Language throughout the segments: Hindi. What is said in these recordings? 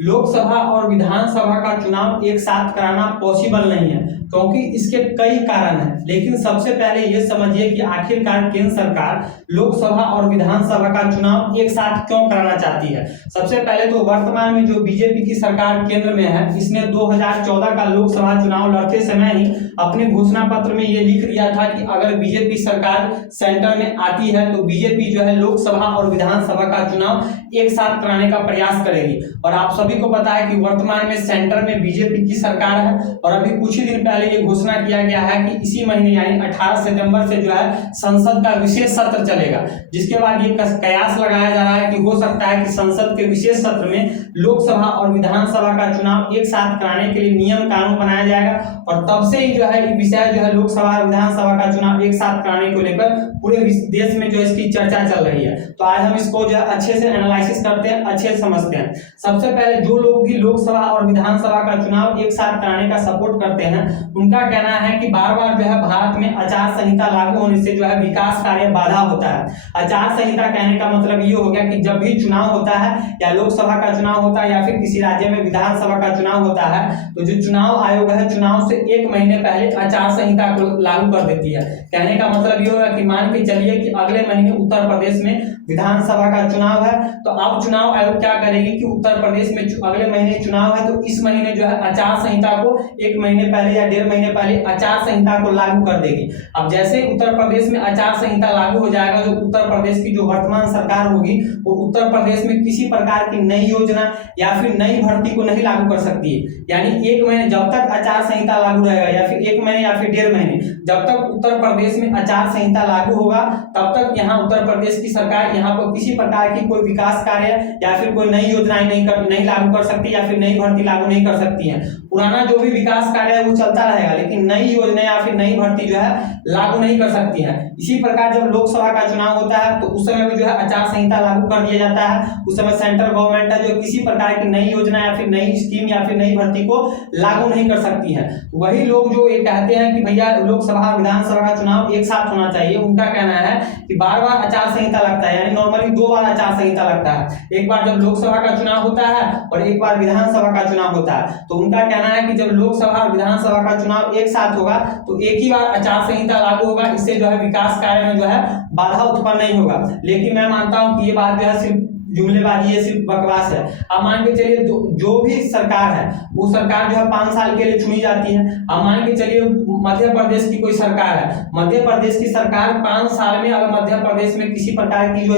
लोकसभा और विधानसभा का चुनाव एक साथ कराना पॉसिबल नहीं है, क्योंकि इसके कई कारण हैं। लेकिन सबसे पहले ये समझिए कि आखिरकार केंद्र सरकार लोकसभा और विधानसभा का चुनाव एक साथ क्यों कराना चाहती है। सबसे पहले तो वर्तमान में जो बीजेपी की सरकार केंद्र में है, इसने 2014 का लोकसभा चुनाव लड़ते समय ही अपने घोषणा पत्र में ये लिख दिया था कि अगर बीजेपी सरकार सेंटर में आती है तो बीजेपी जो है लोकसभा और विधानसभा का चुनाव एक साथ कराने का प्रयास करेगी। और आप सभी को पता है कि वर्तमान में सेंटर में बीजेपी की सरकार है और अभी कुछ ही दिन पहले ये घोषणा किया गया है कि इसी महीने यानी 18 सितंबर से जो है संसद का विशेष सत्र चलेगा, जिसके बाद ये कयास लगाया जा रहा है कि हो सकता है कि संसद के विशेष सत्र में लोकसभा और विधानसभा का चुनाव एक साथ कराने के लिए नियम कानून बनाया जाएगा। और तब से ही जो है ये विषय जो है लोकसभा और विधानसभा का चुनाव एक साथ कराने को लेकर पूरे देश में जो इसकी चर्चा चल रही है। तो आज हम इसको जो है अच्छे से एनालिसिस करते हैं, अच्छे से समझते हैं। सबसे पहले जो लोग भी लोकसभा और विधानसभा का चुनाव एक साथ कराने का सपोर्ट करते हैं, उनका कहना है कि बार बार जो है भारत में आचार संहिता लागू होने से जो है विकास कार्य बाधा होता है। आचार संहिता कहने का मतलब ये हो गया कि जब भी चुनाव होता है या लोकसभा का चुनाव होता है या फिर किसी राज्य में विधानसभा का चुनाव होता है, तो जो चुनाव आयोग है चुनाव से एक महीने पहले आचार संहिता को लागू कर देती है। कहने का मतलब ये होगा कि मान के चलिए कि अगले महीने उत्तर प्रदेश में विधानसभा का चुनाव है, तो अब चुनाव आयोग क्या करेगी कि उत्तर प्रदेश में अगले महीने चुनाव है तो इस महीने जो है आचार संहिता को एक महीने पहले या 1.5 महीने पहले आचार संहिता को लागू कर देगी। अब जैसे उत्तर प्रदेश में आचार संहिता लागू हो जाएगा, जो उत्तर प्रदेश की जो वर्तमान सरकार होगी वो उत्तर प्रदेश में किसी प्रकार की नई योजना या फिर नई भर्ती को नहीं लागू कर सकती है। यानी एक महीने जब तक आचार संहिता लागू रहेगा या फिर 1 महीने या फिर 1.5 महीने जब तक उत्तर प्रदेश में आचार संहिता लागू होगा, तब तक यहाँ उत्तर प्रदेश की सरकार यहाँ पर किसी प्रकार की कोई विकास कार्य या फिर कोई नई योजनाएं नहीं लागू कर सकती या फिर नई भर्ती लागू नहीं कर सकती है। पुराना जो भी विकास कार्य है वो चलता रहेगा, लेकिन नई योजना या फिर नई भर्ती जो है लागू नहीं कर सकती है। इसी प्रकार जब लोकसभा का चुनाव होता है तो उस समय भी जो है आचार संहिता लागू कर दिया जाता है। उस समय सेंट्रल गवर्नमेंट है जो किसी प्रकार की नई योजना या फिर नई स्कीम या फिर नई भर्ती को लागू नहीं कर सकती है। वही लोग जो ये कहते हैं कि भैया लोकसभा विधानसभा का चुनाव एक साथ होना चाहिए, उनका कहना है कि बार बार आचार संहिता लगता है, यानी नॉर्मली 2 बार आचार संहिता लगता है। एक बार जब लोकसभा का चुनाव होता है और एक बार विधानसभा का चुनाव होता है। तो उनका कहना है कि जब लोकसभा और विधानसभा का चुनाव एक साथ होगा तो एक ही बार आचार संहिता लागू होगा, इससे जो है विकास कार्य में जो है बाधा उत्पन्न नहीं होगा। लेकिन मैं मानता हूं कि ये बात जो है सिर्फ जुमलेबाजी है, सिर्फ बकवास है। अब मान के चलिए जो भी सरकार है वो सरकार जो है 5 साल के लिए चुनी जाती है। अब मान के चलिए मध्य प्रदेश की कोई सरकार है, मध्य प्रदेश की सरकार 5 साल में अगर मध्य प्रदेश में किसी प्रकार की जो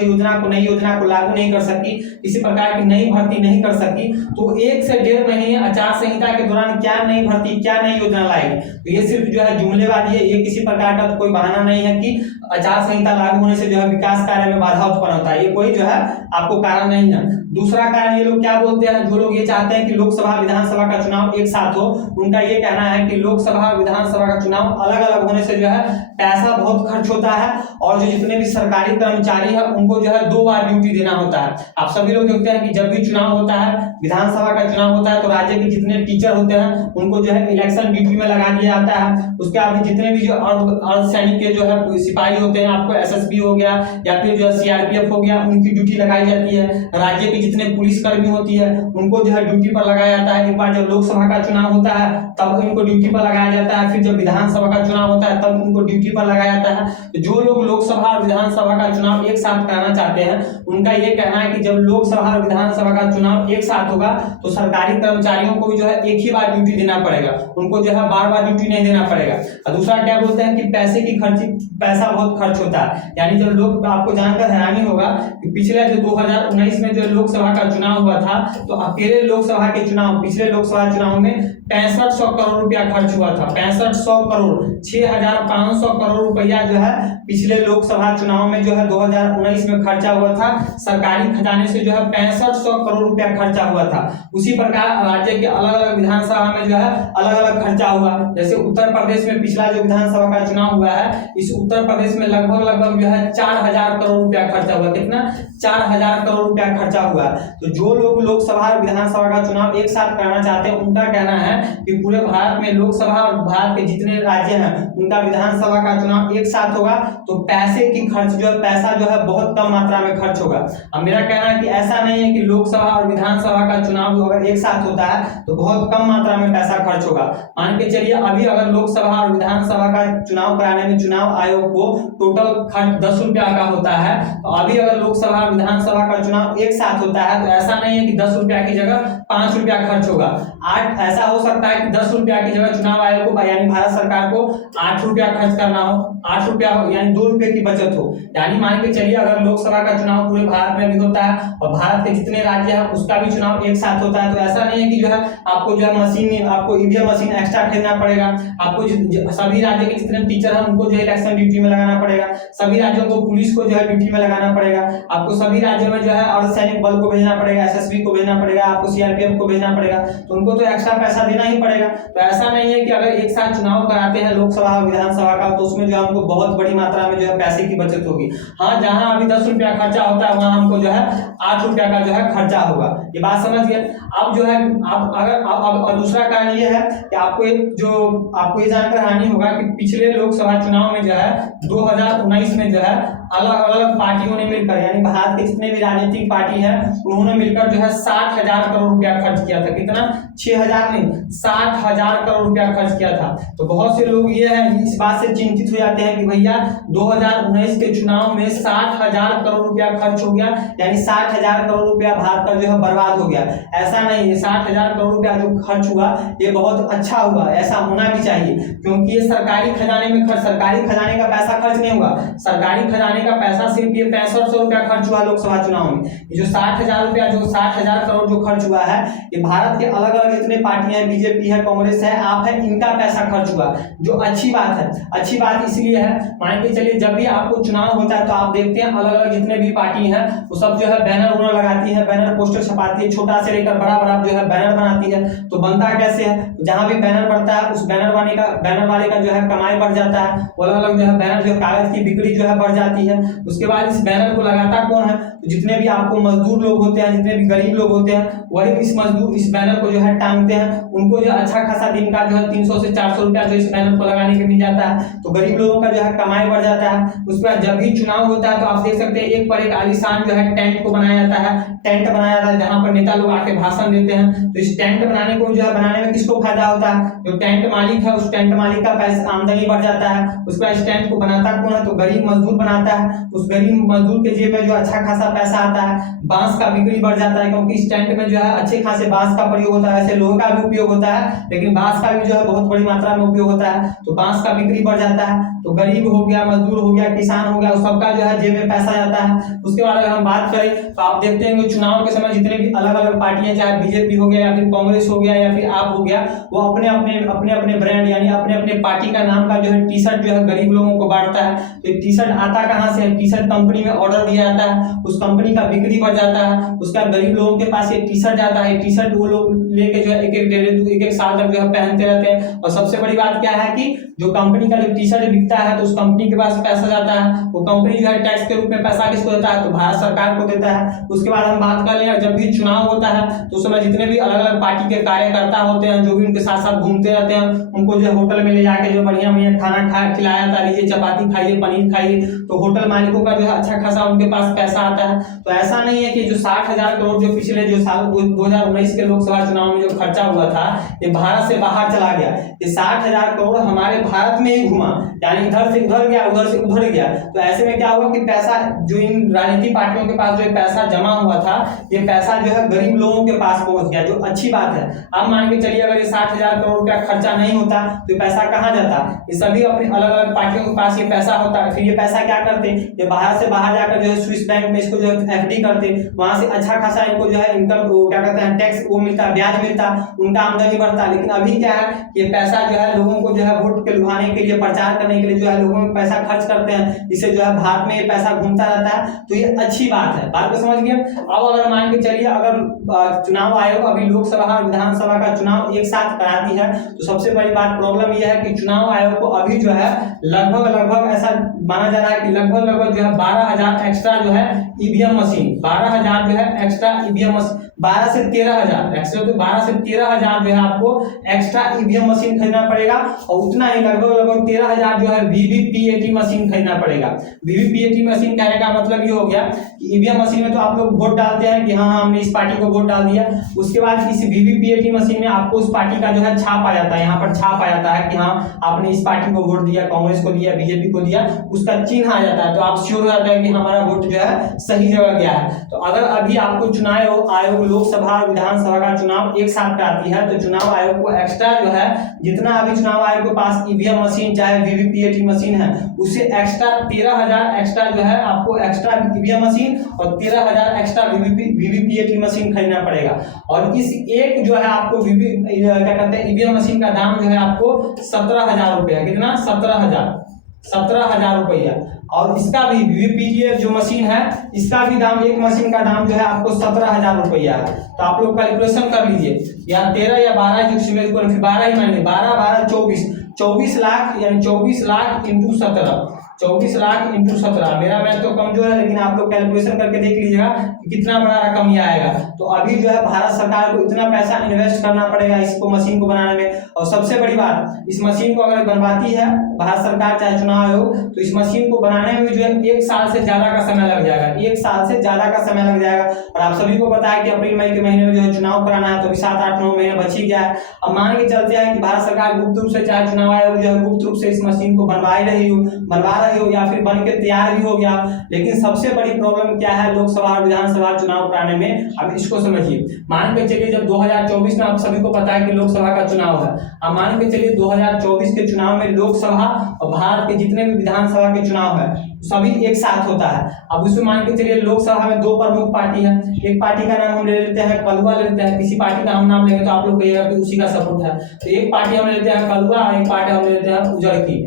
नई योजना को लागू नहीं कर सकी, किसी प्रकार की नई भर्ती नहीं कर सकी, तो 1 से 1.5 महीने आचार संहिता के दौरान क्या नई भर्ती क्या नई योजना लाएगी। तो ये सिर्फ जो है जुमलेबाजी है, ये किसी प्रकार का कोई बहाना नहीं है कि आचार संहिता लागू होने से जो है विकास कार्य में बाधा उत्पन्न होता है। ये कोई जो है आपको कारण नहीं है। दूसरा कारण ये लोग क्या बोलते हैं, जो लोग ये चाहते हैं कि लोकसभा विधानसभा का चुनाव एक साथ हो, उनका ये कहना है कि लोकसभा और विधानसभा का चुनाव अलग अलग होने से जो है पैसा बहुत खर्च होता है और जो जितने भी सरकारी कर्मचारी है उनको जो है 2 बार ड्यूटी देना होता है। आप सभी लोग देखते हैं कि जब भी चुनाव होता है, विधानसभा का चुनाव होता है, तो राज्य के जितने टीचर होते हैं उनको जो है इलेक्शन ड्यूटी में लगा दिया जाता है। उसके बाद जितने भी जो अर्धसैनिक के जो है सिपाही होते हैं, आपको एसएसबी हो गया या फिर जो है सीआरपीएफ हो गया, उनकी ड्यूटी लगाई जाती है। राज्य की जितने पुलिसकर्मी होती है उनको जो है ड्यूटी पर लगाया जाता है। एक बार जब लोकसभा का चुनाव होता है तब उनको ड्यूटी पर लगाया जाता है, फिर जब विधानसभा का चुनाव होता है तब उनको ड्यूटी पर लगाया जाता है। तो जो लोग लोकसभा और विधानसभा का चुनाव एक साथ कराना चाहते हैं, उनका ये कहना है कि जब लोकसभा और विधानसभा का चुनाव एक साथ होगा तो सरकारी कर्मचारियों को भी जो है एक ही बार ड्यूटी देना पड़ेगा, उनको जो है बार बार ड्यूटी नहीं देना पड़ेगा। और दूसरा क्या बोलते हैं कि पैसा बहुत खर्च होता है। यानी जब लोग, आपको जानकर हैरानी होगा कि पिछले जो 2019 में जो लोकसभा का चुनाव हुआ था, तो अकेले लोकसभा के चुनाव पिछले लोकसभा चुनाव में 6500 करोड़ रुपया खर्च हुआ था। 6500 करोड़ 6500 करोड़ रुपया जो है पिछले लोकसभा चुनाव में जो है 2019 में खर्चा हुआ था। सरकारी खजाने से जो है 6500 करोड़ रुपया खर्चा हुआ था। उसी प्रकार राज्य के अलग अलग विधानसभा में जो है अलग अलग खर्चा हुआ। जैसे उत्तर प्रदेश में पिछला जो विधानसभा का चुनाव हुआ है, इस उत्तर प्रदेश में लगभग जो है 4000 करोड़ रुपया खर्चा हुआ। कितना? 4000 करोड़ रुपया खर्चा हुआ। तो जो लोग लोकसभा और विधानसभा का चुनाव एक साथ कराना चाहते हैं, उनका कहना है कि पूरे भारत में लोकसभा और भारत के जितने राज्य हैं उनका विधानसभा का चुनाव एक साथ होगा तो पैसे की खर्च जो है, पैसा जो है बहुत कम मात्रा में खर्च होगा। अब मेरा कहना है कि ऐसा नहीं है कि लोकसभा और विधानसभा का चुनाव अगर एक साथ होता है तो बहुत कम मात्रा में पैसा खर्च होगा। मान के चलिए अभी अगर लोकसभा और विधानसभा का चुनाव कराने में चुनाव आयोग को टोटल खर्च 10 रुपया का होता है, तो अभी अगर लोकसभा और विधानसभा का चुनाव एक साथ होता है तो ऐसा नहीं है कि 10 रुपया की जगह 5 रुपया खर्च होगा। 8 ऐसा हो सकता है कि 10 रुपया की जगह चुनाव आयोग को यानी भारत सरकार को 8 रुपया खर्च करना हो, 8 रुपया यानी 2 रुपये की बचत हो। यानी मान के चलिए अगर लोकसभा का चुनाव पूरे भारत में भी होता है और भारत के जितने राज्य है उसका भी चुनाव एक साथ होता है, तो ऐसा नहीं है कि जो है आपको जो है मशीन, आपको ईवीएम मशीन एक्स्ट्रा खरीदना पड़ेगा। आपको सभी राज्य के जितने टीचर हैं उनको जो है इलेक्शन ड्यूटी में लगाना पड़ेगा, सभी राज्यों को पुलिस को जो है ड्यूटी में लगाना पड़ेगा, आपको सभी राज्यों में जो है अर्धसैनिक बल को भेजना पड़ेगा, एसएसबी को भेजना पड़ेगा, आपको सीआरपीएफ को भेजना पड़ेगा, तो उनको तो एक्स्ट्रा पैसा देना ही पड़ेगा। तो ऐसा नहीं है कि अगर एक साथ चुनाव कराते हैं लोकसभा और विधानसभा का तो उसमें जो हमको बहुत बड़ी मात्रा में जो है पैसे की बचत होगी। हाँ, जहां अभी 10 रुपया खर्चा होता है वहां हमको जो है 8 रुपया का जो है खर्चा होगा। ये बात समझ गए। अब जो है अब अगर अब दूसरा कारण ये है कि आपको ये जानकर हानि होगा कि पिछले लोकसभा चुनाव में जो है 2019 में जो है अलग अलग पार्टियों ने मिलकर यानी भारत के जितने भी राजनीतिक पार्टी है उन्होंने मिलकर जो है 60,000 करोड़ रुपया खर्च किया था। कितना? 6,000 नहीं, 60,000 करोड़ रुपया खर्च किया था। तो बहुत से लोग ये है इस बात से चिंतित हो जाते हैं कि भैया 2019 के चुनाव में 60,000 करोड़ रुपया खर्च हो गया, यानी 60,000 करोड़ रुपया भारत का जो है बर्बाद हो गया। ऐसा नहीं है, 60,000 करोड़ रुपया जो खर्च हुआ ये बहुत अच्छा हुआ, ऐसा होना भी चाहिए, क्योंकि ये सरकारी खजाने में सरकारी खजाने का पैसा खर्च नहीं हुआ। सरकारी खजाने का पैसा सिर्फ ये 6500 रुपया खर्च हुआ लोकसभा चुनाव में। ये जो 60,000 रुपया जो 60,000 करोड़ जो खर्च हुआ है ये भारत के अलग अलग जितने पार्टियां हैं, बीजेपी है, कांग्रेस है, आप है, इनका पैसा खर्च हुआ, जो अच्छी बात है। अच्छी बात इसलिए है, मान के चलिए जब भी आपको चुनाव होता है तो आप देखते हैं अलग अलग जितने भी पार्टी है वो सब जो है बैनर उनर लगाती है, बैनर पोस्टर छपाती है, छोटा से लेकर बड़ा बड़ा जो है बैनर बनाती है। तो बनता कैसे है, जहां भी बैनर बढ़ता है उस बैनर वाले का जो है कमाई बढ़ जाता है, अलग अलग जो है बैनर जो कागज की बिक्री जो है बढ़ जाती है। उसके बाद इस बैनर को लगाता कौन है, तो जितने भी आपको मजदूर लोग होते हैं, जितने भी गरीब लोग होते हैं, वही इस बैनर को जो है टांगते हैं। उनको जो अच्छा खासा दिन का जो है 300 से 400 रुपया जो इस बैनर को लगाने के मिल जाता है, तो गरीब लोगों का जो है कमाई बढ़ जाता है। उसके बाद जब भी चुनाव होता है तो आप देख सकते हैं एक पर एक आलीशान जो है टेंट को बनाया जाता है, टेंट बनाया जाता है जहां पर नेता लोग आके भाषण देते हैं। तो इस टेंट बनाने को जो है बनाने में किसको फायदा होता है, जो टेंट मालिक है उस टेंट मालिक का पैसा आमदनी बढ़ जाता है। उसके बाद इस टेंट को बनाता कौन है, तो गरीब मजदूर बनाता है। उस गरीब मजदूर के जेब में जो अच्छा खासा पैसा आता है, बांस का बिक्री बढ़ जाता है, क्योंकि इस टेंट में जो है अच्छे खासे बांस का प्रयोग होता है। वैसे लोहे का भी उपयोग होता है लेकिन बांस का भी जो है बहुत बड़ी मात्रा में उपयोग होता है, तो बांस का बिक्री बढ़ जाता है। तो गरीब हो गया, मजदूर हो गया, किसान हो गया, उस सबका जो है जेब में पैसा जाता है। उसके बाद अगर हम बात करें तो आप देखते हैं कि चुनाव के समय जितने भी अलग अलग पार्टियां, चाहे बीजेपी हो गया या फिर कांग्रेस हो गया या फिर आप हो गया, वो अपने अपने ब्रांड यानी अपने अपने पार्टी का नाम का जो है टी शर्ट जो है गरीब लोगों को बांटता है। तो टी शर्ट आता कहाँ से, टी शर्ट कंपनी में ऑर्डर दिया जाता है, उस कंपनी का बिक्री बढ़ जाता है। उसका गरीब लोगों के पास एक टी शर्ट जाता है, टी शर्ट वो लोग लेके जो है एक साल तक जो है पहनते रहते हैं। और सबसे बड़ी बात क्या है कि जो कंपनी का जो टी शर्ट बिकता है तो उस कंपनी के पास पैसा जाता है, वो कंपनी जो है टैक्स के रूप में पैसा किसको देता है, तो भारत सरकार को देता है। उसके बाद हम बात कर लें जब भी चुनाव होता है तो उस समय जितने भी अलग अलग पार्टी के कार्यकर्ता होते हैं जो भी उनके साथ साथ घूमते रहते हैं, उनको जो होटल में ले जाके जो बढ़िया बढ़िया खाना खिलाया जाता है, लीजिए चपाती खाइए, पनीर खाइए। तो होटल मालिकों का जो है अच्छा खासा उनके पास पैसा आता है। तो ऐसा नहीं है कि जो 60,000 करोड़ जो पिछले जो साल 2019 के लोकसभा चुनाव में जो खर्चा हुआ था ये भारत से बाहर चला गया। ये 60,000 करोड़ हमारे भारत में ही घुमा, यानी इधर से उधर गया, उधर से उधर गया। तो ऐसे में क्या हुआ कि पैसा जो इन राजनीतिक पार्टियों के पास जो पैसा जमा हुआ था ये पैसा जो है गरीब लोगों के पास पहुंच गया, जो अच्छी बात है। अब मान के चलिए अगर ये 60,000 करोड़ रुपया खर्चा नहीं होता तो ये पैसा कहाँ जाता, ये सभी अपने अलग अलग पार्टियों के पास ये पैसा होता है। फिर ये पैसा क्या करते, ये बाहर से बाहर जाकर जो है स्विस बैंक में इसको जो है एफडी करते, वहां से अच्छा खासा इनको जो है इनकम क्या कहते हैं टैक्स वो मिलता, ब्याज मिलता, उनका आमदनी बढ़ता। लेकिन अभी क्या है, ये पैसा जो है लोगों को जो है वोट के लुभाने के लिए, प्रचार करने के लिए जो है लोगों में पैसा खर्च करते हैं, जिससे जो है भारत में ये पैसा घूमता रहता है। तो ये अच्छी बात है, बात को समझ गए। अब अगर मान के चलिए अगर चुनाव आयोग अभी लोकसभा और विधानसभा का चुनाव एक साथ कराती है तो सबसे बड़ी बात प्रॉब्लम यह है कि चुनाव आयोग को अभी जो है लगभग ऐसा माना जा रहा है कि लगभग लगभग जो है 12,000 एक्स्ट्रा जो है ईवीएम मशीन, 12,000 जो है एक्स्ट्रा ईवीएम मशीन, 12 से 13,000 एक्स्ट्रा, तो 12 से 13,000 जो है आपको एक्स्ट्रा ईवीएम मशीन खरीदना पड़ेगा। और उतना ही लगभग 13,000 जो है वीवीपीएटी मशीन खरीदना पड़ेगा। वीवीपीएटी मशीन कहने का मतलब ये हो गया कि ईवीएम मशीन में तो आप लोग वोट डालते हैं कि हाँ हमने इस पार्टी को वोट डाल दिया, उसके बाद इस वीवीपीएटी मशीन में आपको उस पार्टी का जो है छाप आ जाता है, यहाँ पर छाप आ जाता है कि हाँ आपने इस पार्टी को वोट दिया, कांग्रेस को दिया, बीजेपी को दिया, उसका चिन्ह आ जाता है, तो आप श्योर हो जाता है कि हमारा वोट जो है सही जगह गया है। तो अगर अभी आपको चुनाव आयोग लोकसभा और विधानसभा का चुनाव एक साथ कराती है, तो चुनाव आयोग को एक्स्ट्रा जो है जितना अभी चुनाव आयोग के पास ईवीएम मशीन चाहे वीवीपीएटी मशीन है, उससे एक्स्ट्रा 13,000 एक्स्ट्रा जो है आपको एक्स्ट्रा ईवीएम मशीन और 13,000 एक्स्ट्रा वीवीपीएटी मशीन खरीदना पड़ेगा। और इस एक जो है आपको क्या कहते हैं ईवीएम मशीन का दाम जो है आपको 17,000 रुपया, कितना 17,000 रुपया। और इसका भी वीवीपीएटी जो मशीन है इसका भी दाम, एक मशीन का दाम जो है आपको 17,000 रुपया है। तो आप लोग कैलकुलेशन कर लीजिए, या 13 या 12 जो फिर 12 ही मान लीजिए, 12 12 24 लाख, यानी 24 लाख इंटू 17, 24 लाख इंटू 17। मेरा मैथ तो कमजोर है, लेकिन आप लोग कैलकुलेशन करके देख लीजिएगा कि कितना बड़ा रकम ये आएगा। तो अभी जो है भारत सरकार को इतना पैसा इन्वेस्ट करना पड़ेगा इसको मशीन को बनाने में। और सबसे बड़ी बात, इस मशीन को अगर बनवाती है भारत सरकार चाहे चुनाव आयोग, तो इस मशीन को बनाने में जो है 1 साल से ज्यादा का समय लग जाएगा, 1 साल से ज्यादा का समय लग जाएगा। और आप सभी को पता है कि अप्रैल मई के महीने में जो है चुनाव कराना है, तो अभी 7 8 9 महीने बच ही गया है। अब मान के चलते हैं कि भारत सरकार गुप्त रूप से चाहे चुनाव आयोग जो है गुप्त रूप से इस मशीन को बनवा रही हो या फिर बन के तैयार भी हो गया, लेकिन सबसे बड़ी प्रॉब्लम क्या है लोकसभा और विधानसभा चुनाव कराने में, अब इसको समझिए। मान के चलिए जब 2024 में आप सभी को पता है कि लोकसभा का चुनाव है, अब मान के चलिए 2024 के चुनाव में लोकसभा और भारत के जितने भी विधानसभा के चुनाव है सभी एक साथ होता है। अब उसमें मान के चलिए लोकसभा में 2 प्रमुख पार्टी है, एक पार्टी का नाम हम ले लेते हैं कलवा ले लेते हैं, किसी पार्टी का हम नाम लेंगे तो आप लोग कहिएगा कि उसी का सपोर्ट है। तो एक पार्टी हम लेते हैं कलवा, एक पार्टी हम ले लेते हैं उजड़की,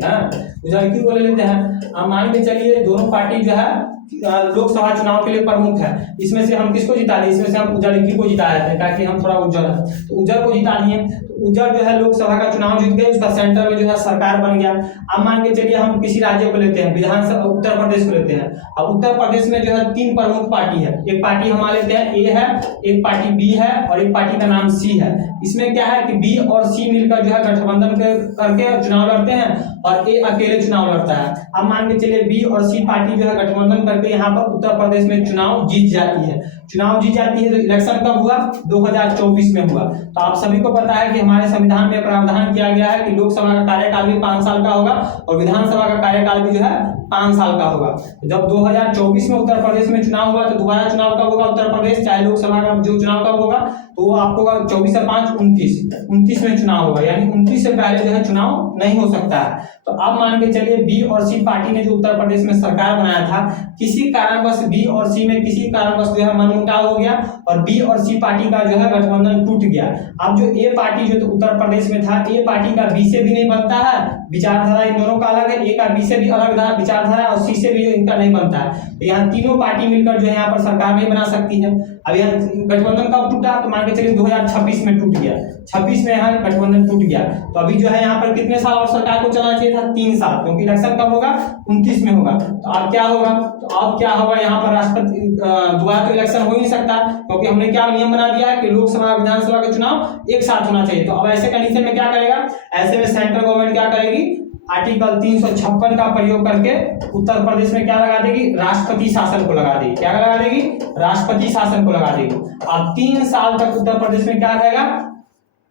उजड़की को ले लेते हैं। अब मान के चलिए दोनों पार्टी जो है लोकसभा चुनाव के लिए प्रमुख है, इसमें से हम किसको जिता दें, इसमें से हम उजड़की को जिता देते हैं ताकि हम थोड़ा उज्जवल है, तो उज्जवल को जिता दिए। तो उज्जवल जो है लोकसभा का चुनाव जीत गए, उसका सेंटर में जो है सरकार बन गया। अब मान के चलिए हम किसी राज्य को लेते हैं, विधानसभा उत्तर प्रदेश को लेते हैं। अब उत्तर प्रदेश में जो है 3 प्रमुख पार्टी है, एक पार्टी हम लेते हैं ए है, एक पार्टी बी है और एक पार्टी का नाम सी है। इसमें क्या है कि बी और सी मिलकर जो है गठबंधन करके चुनाव लड़ते हैं और ए अकेले चुनाव लड़ता है। अब मान के चलिए बी और सी पार्टी जो है गठबंधन करके यहाँ पर उत्तर प्रदेश में चुनाव जीत जाती है। चुनाव जीत जाती है तो इलेक्शन कब हुआ, 2024 में हुआ। तो आप सभी को पता है कि हमारे संविधान में प्रावधान किया गया है कि लोकसभा का कार्यकाल भी 5 साल का होगा और विधानसभा का कार्यकाल भी जो है 5 साल का होगा। जब 2024 में उत्तर प्रदेश में चुनाव हुआ तो दोबारा चुनाव कब होगा उत्तर प्रदेश, चाहे लोकसभा का जो चुनाव कब होगा, तो वो आपको 24 से 5 29 में चुनाव होगा, यानी 29 से पहले जो है चुनाव नहीं हो सकता है। तो अब मान के चलिए बी और सी पार्टी ने जो उत्तर प्रदेश में सरकार बनाया था, किसी कारणवश बी और सी में किसी कारणवश जो है मनमुटाव हो गया और बी और सी पार्टी का जो है गठबंधन टूट गया। अब जो ए पार्टी जो तो उत्तर प्रदेश में था, ए पार्टी का बी से भी नहीं बनता है, विचारधारा इन दोनों का अलग है, ए का बी से भी अलग विचारधारा और सी से भी इनका नहीं बनता है। तो यहाँ तीनों पार्टी मिलकर जो है यहाँ पर सरकार नहीं बना सकती है। अब यहाँ गठबंधन कब टूटा, तो मान के चलिए 2026 में टूट गया, 26 में यहाँ गठबंधन टूट गया। तो अभी जो है यहाँ पर कितने साल और सरकार को चलाना चाहिए था, 3 साल, क्योंकि इलेक्शन कब होगा 29 में होगा। तो अब क्या होगा, तो अब क्या होगा, यहाँ पर राष्ट्रपति दोबारा तो इलेक्शन हो ही नहीं सकता, क्योंकि हमने क्या नियम बना दिया है कि लोकसभा विधानसभा के चुनाव एक साथ होना चाहिए। तो अब ऐसे कंडीशन में क्या करेगा, ऐसे में सेंट्रल गवर्नमेंट क्या करेगी, आर्टिकल 356 का प्रयोग करके उत्तर प्रदेश में क्या लगा देगी, राष्ट्रपति शासन को लगा देगी। क्या लगा देगी, राष्ट्रपति शासन को लगा देगी। अब 3 साल तक उत्तर प्रदेश में क्या रहेगा,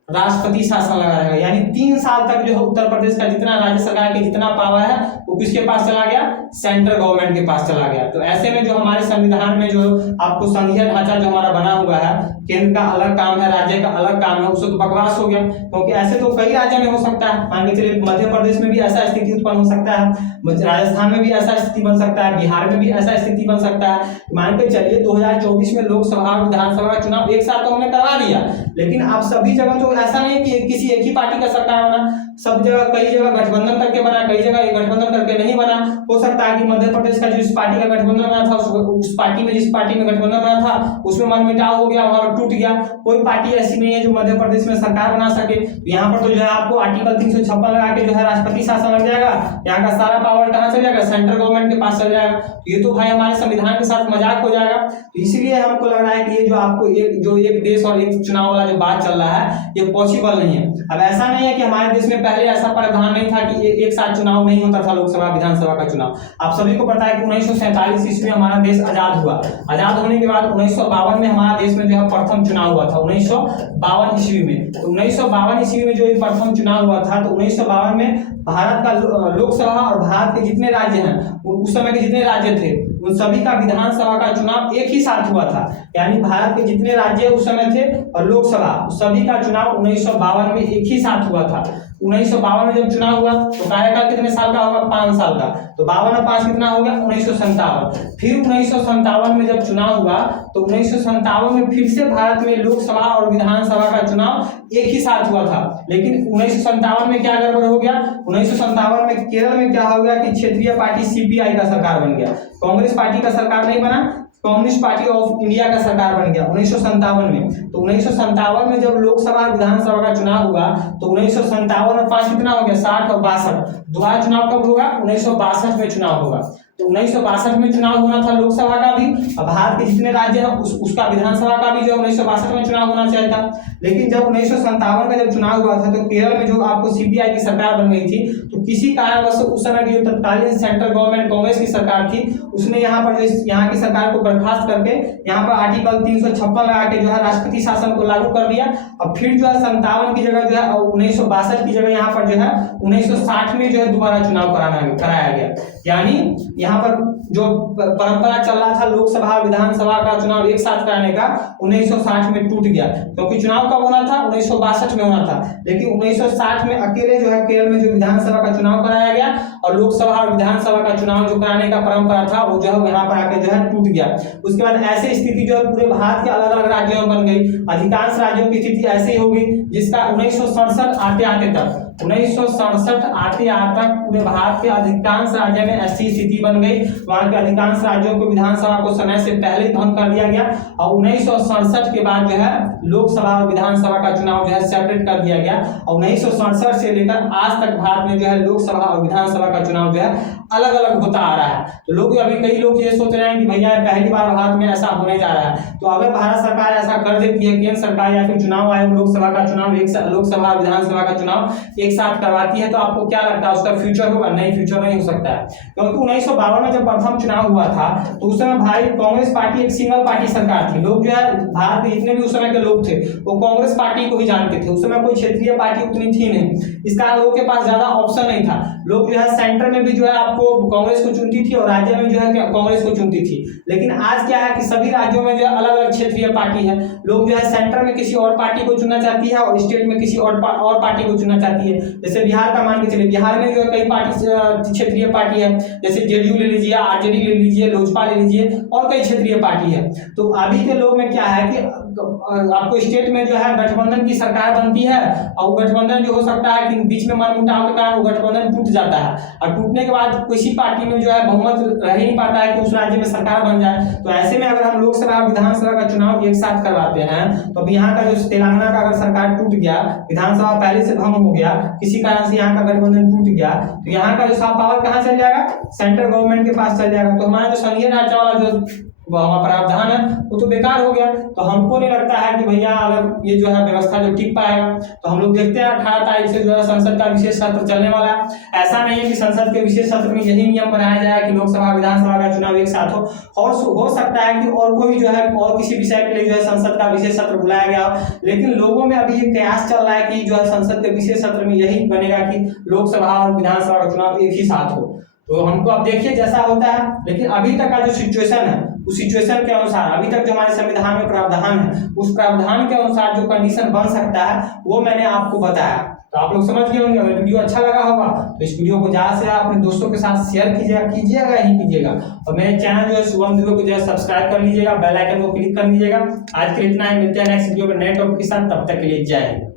राष्ट्रपति शासन लगा रहेगा, यानी 3 साल तक जो है उत्तर प्रदेश का जितना राज्य सरकार के जितना पावर है वो किसके पास चला गया, सेंट्रल गवर्नमेंट के पास चला गया। तो ऐसे में जो हमारे संविधान में जो आपको संघीय ढांचा जो हमारा बना हुआ है, केंद्र का अलग काम है, राज्य का अलग काम है, उससे तो बकवास हो गया, क्योंकि ऐसे तो कई राज्यों में हो सकता है। मान के चलिए मध्य प्रदेश में भी ऐसा स्थिति उत्पन्न हो सकता है, राजस्थान में भी ऐसा स्थिति बन सकता है, बिहार में भी ऐसा स्थिति बन सकता है। मान के चलिए 2024 में लोकसभा और विधानसभा का चुनाव एक साथ तो हमने करवा दिया, लेकिन आप सभी जगह तो ऐसा नहीं कि किसी एक ही पार्टी का सरकार होना, सब जगह कई जगह गठबंधन करके बना, कई जगह ये गठबंधन करके नहीं बना। हो सकता है कि मध्य प्रदेश का जिस पार्टी का गठबंधन बना था उस पार्टी में जिस पार्टी में गठबंधन बना था उसमें मनमुटाव हो गया, वहां पर टूट गया। कोई पार्टी ऐसी नहीं है जो मध्य प्रदेश में सरकार बना सके। यहाँ पर तो जो है आपको आर्टिकल 356 लगा के जो है राष्ट्रपति शासन लग जाएगा, यहाँ का सारा पावर कहाँ चल जाएगा, सेंट्रल गवर्नमेंट के पास चल जाएगा। ये तो भाई हमारे संविधान के साथ मजाक हो जाएगा। तो इसीलिए हमको लग रहा है कि ये जो आपको एक देश और एक चुनाव वाला जो बात चल रहा है ये पॉसिबल नहीं है। अब ऐसा नहीं है कि हमारे देश में पहले ऐसा प्रावधान नहीं था कि एक साथ चुनाव नहीं होता था, लोकसभा विधानसभा का चुनाव। आप सभी को पता है कि 1947 ईस्वी में हमारा देश आजाद हुआ। आजाद होने के बाद 1952 में हमारा देश में जो है प्रथम चुनाव हुआ था, 1952 ईस्वी में। तो 1952 ईस्वी में जो प्रथम चुनाव हुआ था, तो 1952 में भारत का लोकसभा और भारत के जितने राज्य हैं उस समय के जितने राज्य थे उन सभी का विधानसभा का चुनाव एक ही साथ हुआ था। यानी भारत के जितने राज्य उस समय थे और लोकसभा सभी का चुनाव 1952 में एक ही साथ हुआ था। 1952 में जब चुनाव हुआ तो कार्यकाल कितने साल का होगा, 5 साल का। तो 52 और 5 कितना हो गया, 1957। फिर 1957 में जब चुनाव हुआ तो 1957 में फिर से भारत में लोकसभा और विधानसभा का चुनाव एक ही साथ हुआ था। लेकिन 1957 में क्या गड़बड़ हो गया, 1957 में केरल में क्या हो गया कि क्षेत्रीय पार्टी सीपीआई का सरकार बन गया। कांग्रेस पार्टी का सरकार नहीं बना, कम्युनिस्ट पार्टी ऑफ इंडिया का सरकार बन गया 1957 में। तो 1957 में जब लोकसभा और विधानसभा का चुनाव हुआ तो 1957 और 5 कितना हो गया, 60 और 62। दोबारा चुनाव कब होगा, 1962 में चुनाव होगा। तो 1962 में चुनाव होना था लोकसभा का भी और भारत के जितने राज्य हैं उसका विधानसभा का भी जो 1962 में चुनाव होना चाहिए था। लेकिन जब 1957 में जब चुनाव हुआ था तो केरल में जो आपको सीपीआई की सरकार बन गई थी, तो किसी कारणवश उस समय की जो तत्कालीन सेंट्रल गवर्नमेंट कांग्रेस की सरकार थी उसने यहाँ पर जो यहाँ की सरकार को बर्खास्त करके यहाँ पर आर्टिकल 356 लगा के जो है राष्ट्रपति शासन को लागू कर दिया। और फिर जो है 57 की जगह जो है 1962 की जगह यहाँ पर जो है 1960 में जो है दोबारा चुनाव कराया गया। यानी यहाँ पर जो परंपरा चल रहा था लोकसभा विधानसभा का चुनाव एक साथ कराने का 1960 में टूट गया, क्योंकि चुनाव कब होना था, 1962 में होना था। लेकिन 1960 में अकेले जो है केरल में जो विधानसभा का चुनाव कराया गया और लोकसभा और विधानसभा का चुनाव जो कराने का परंपरा था वो जो है यहाँ पर आके जो है टूट गया। उसके बाद ऐसी स्थिति जो है पूरे भारत के अलग अलग राज्यों में बन गई। अधिकांश राज्यों की स्थिति ऐसे ही होगी जिसका 1967 आते आते तक 1967 आते तक पूरे भारत के अधिकांश राज्यों में ऐसी स्थिति बन गई। वहां के अधिकांश राज्यों को विधानसभा को समय से पहले भंग कर दिया गया और 1967 के बाद जो है लोकसभा और विधानसभा का चुनाव जो है सेपरेट कर दिया गया। और 1967 से लेकर आज तक भारत में जो है लोकसभा और विधानसभा का चुनाव जो है अलग अलग होता आ रहा है। तो लोग अभी कई लोग ये सोच रहे हैं कि भैया पहली बार भारत में ऐसा होने जा रहा है। तो अगर भारत सरकार ऐसा कर देती है, केंद्र सरकार या फिर चुनाव आयोग लोकसभा का चुनाव लोकसभा और विधानसभा का चुनाव एक साथ करवाती है, तो आपको क्या लगता है उसका फ्यूचर होगा? नहीं, फ्यूचर नहीं हो सकता है। क्योंकि 1952 में जब प्रथम चुनाव हुआ था तो उस समय भाई कांग्रेस पार्टी एक सिंगल पार्टी सरकार थी। लोग जो है भारत के जितने भी उस समय के लोग थे वो कांग्रेस पार्टी को ही जानते थे। उस समय कोई क्षेत्रीय पार्टी उतनी थी नहीं, इस कारण लोगों के पास ज्यादा ऑप्शन नहीं था। लोग जो है सेंटर में भी जो है आपको कांग्रेस को चुनती थी और राज्य में जो है कांग्रेस को चुनती थी। लेकिन आज क्या है कि सभी राज्यों में जो है अलग अलग क्षेत्रीय पार्टी है। लोग जो है सेंटर में किसी और पार्टी को चुनना चाहती है और स्टेट में किसी और पार्टी को चुनना चाहती है। जैसे बिहार का मान के चलिए, बिहार में जो है कई पार्टी क्षेत्रीय पार्टी है, जैसे जेडीयू ले लीजिए, आरजेडी ले लीजिए, लोजपा ले लीजिए और कई क्षेत्रीय पार्टी है। तो अभी के लोग में क्या है कि आपको स्टेट में जो है गठबंधन की सरकार बनती है और गठबंधन जो हो सकता है कि बीच में मनमुटाव के कारण वो गठबंधन टूट जाता है और टूटने के बाद किसी पार्टी में जो है बहुमत रह ही नहीं पाता है कि उस राज्य में सरकार बन जाए। तो ऐसे में अगर हम लोकसभा और विधानसभा का चुनाव एक साथ करवाते हैं तो अब यहाँ का जो तेलंगाना का अगर सरकार टूट गया, विधानसभा पहले से भंग हो गया, किसी कारण से यहाँ का गठबंधन टूट गया, तो यहाँ का जो सब पावर कहाँ चल जाएगा? सेंट्रल गवर्नमेंट के पास चल जाएगा। तो हमारा जो संघीय ढांचा वाला जो प्रावधान है वो तो बेकार हो गया। तो हमको नहीं लगता है कि भैया अगर ये जो है व्यवस्था जो टिक पाएगा। तो हम लोग देखते हैं 18 तारीख से जो है संसद का विशेष सत्र चलने वाला है। ऐसा नहीं है कि संसद के विशेष सत्र में यही नियम बनाया जाए कि लोकसभा विधानसभा का चुनाव एक साथ हो, और हो सकता है कि और कोई जो है और किसी विषय के लिए जो है संसद का विशेष सत्र बुलाया गया हो। लेकिन लोगों में अभी ये कयास चल रहा है कि जो है संसद के विशेष सत्र में यही बनेगा कि लोकसभा और विधानसभा का चुनाव एक ही साथ हो। तो हमको अब देखिए जैसा होता है। लेकिन अभी तक का जो सिचुएशन है उस सिचुएशन के अनुसार अभी तक जो हमारे संविधान में प्रावधान है उस प्रावधान के अनुसार जो कंडीशन बन सकता है वो मैंने आपको बताया। तो आप लोग समझ गए होंगे। अगर वीडियो अच्छा लगा होगा तो इस वीडियो को ज्यादा से अपने दोस्तों के साथ शेयर कीजिएगा ही कीजिएगा। और मेरे चैनल जो है शुभम दुबे को जो है सब्सक्राइब कर लीजिएगा, बेल आइकन को क्लिक कर लीजिएगा। आज के लिए इतना ही, मिलते हैं नेक्स्ट वीडियो में नए टॉपिक के साथ। तब तक के लिए जय हिंद।